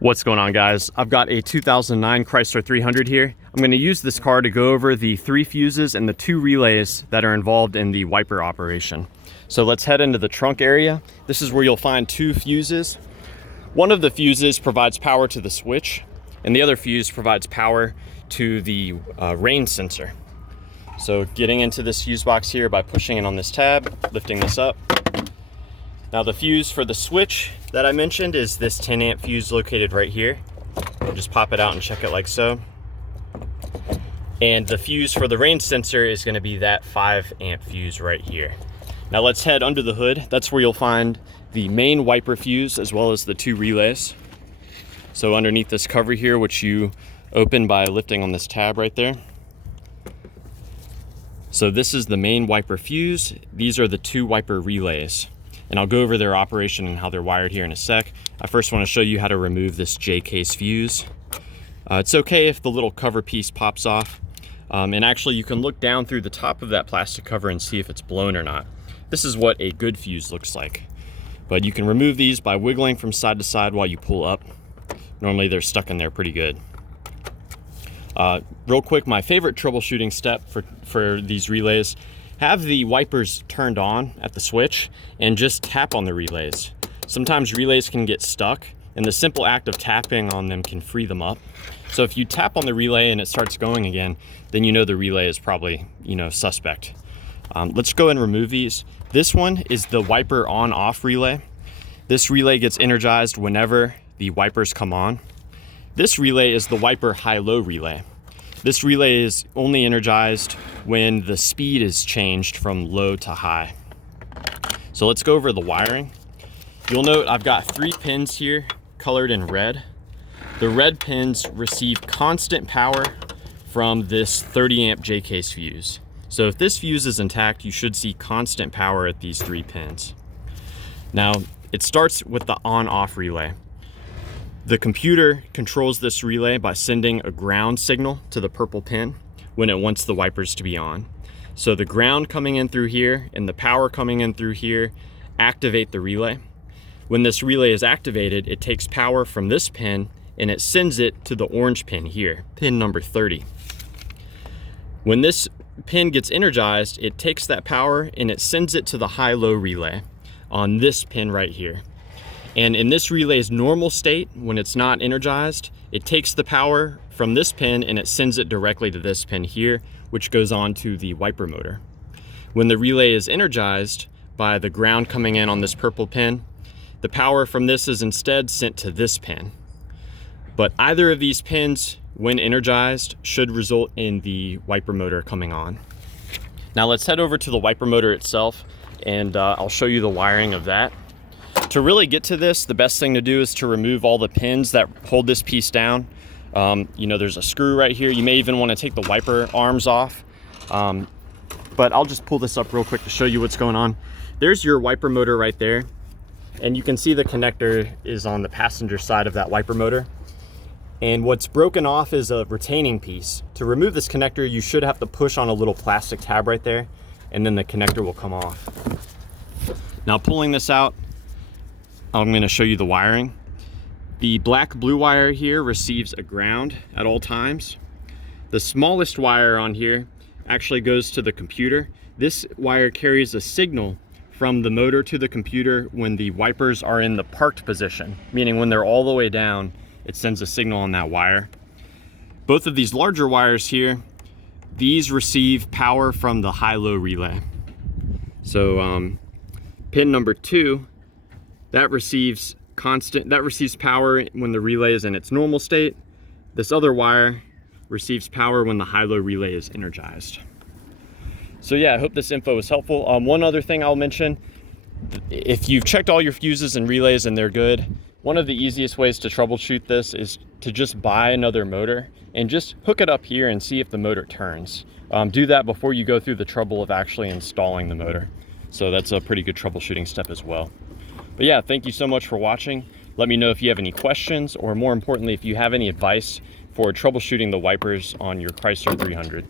What's going on, guys? I've got a 2009 Chrysler 300 here. I'm going to use this car to go over the 3 fuses and the 2 relays that are involved in the wiper operation. So let's head into the trunk area. This is where you'll find 2 fuses. One of the fuses provides power to the switch, and the other fuse provides power to the rain sensor. So getting into this fuse box here by pushing it on this tab, lifting this up. Now the fuse for the switch that I mentioned is this 10 amp fuse located right here. We'll just pop it out and check it like so. And the fuse for the rain sensor is going to be that 5 amp fuse right here. Now let's head under the hood. That's where you'll find the main wiper fuse as well as the 2 relays. So underneath this cover here, which you open by lifting on this tab right there. So this is the main wiper fuse. These are the 2 wiper relays. And I'll go over their operation and how they're wired here in a sec. I first want to show you how to remove this J-case fuse. It's okay if the little cover piece pops off. And actually you can look down through the top of that plastic cover and see if it's blown or not. This is what a good fuse looks like. But you can remove these by wiggling from side to side while you pull up. Normally they're stuck in there pretty good. Real quick, my favorite troubleshooting step for these relays: have the wipers turned on at the switch and just tap on the relays. Sometimes relays can get stuck, and the simple act of tapping on them can free them up. So if you tap on the relay and it starts going again, then you know the relay is probably, suspect. Let's go and remove these. This one is the wiper on-off relay. This relay gets energized whenever the wipers come on. This relay is the wiper high-low relay. This relay is only energized when the speed is changed from low to high. So let's go over the wiring. You'll note I've got 3 pins here colored in red. The red pins receive constant power from this 30 amp J-case fuse. So if this fuse is intact, you should see constant power at these 3 pins. Now it starts with the on-off relay. The computer controls this relay by sending a ground signal to the purple pin when it wants the wipers to be on. So the ground coming in through here and the power coming in through here activate the relay. When this relay is activated, it takes power from this pin and it sends it to the orange pin here, pin number 30. When this pin gets energized, it takes that power and it sends it to the high-low relay on this pin right here. And in this relay's normal state, when it's not energized, it takes the power from this pin and it sends it directly to this pin here, which goes on to the wiper motor. When the relay is energized by the ground coming in on this purple pin, the power from this is instead sent to this pin. But either of these pins, when energized, should result in the wiper motor coming on. Now let's head over to the wiper motor itself, and I'll show you the wiring of that. To really get to this, the best thing to do is to remove all the pins that hold this piece down. There's a screw right here. You may even want to take the wiper arms off. But I'll just pull this up real quick to show you what's going on. There's your wiper motor right there. And you can see the connector is on the passenger side of that wiper motor. And what's broken off is a retaining piece. To remove this connector, you should have to push on a little plastic tab right there, and then the connector will come off. Now pulling this out, I'm going to show you the wiring. The black blue wire here receives a ground at all times. The smallest wire on here actually goes to the computer. This wire carries a signal from the motor to the computer when the wipers are in the parked position, meaning when they're all the way down, it sends a signal on that wire. Both of these larger wires here, these receive power from the high-low relay. So pin number 2, that receives power when the relay is in its normal state. This other wire receives power when the high-low relay is energized. So yeah, I hope this info was helpful. One other thing I'll mention, if you've checked all your fuses and relays and they're good, one of the easiest ways to troubleshoot this is to just buy another motor and just hook it up here and see if the motor turns. Do that before you go through the trouble of actually installing the motor. So that's a pretty good troubleshooting step as well. But yeah, thank you so much for watching. Let me know if you have any questions, or more importantly, if you have any advice for troubleshooting the wipers on your Chrysler 300.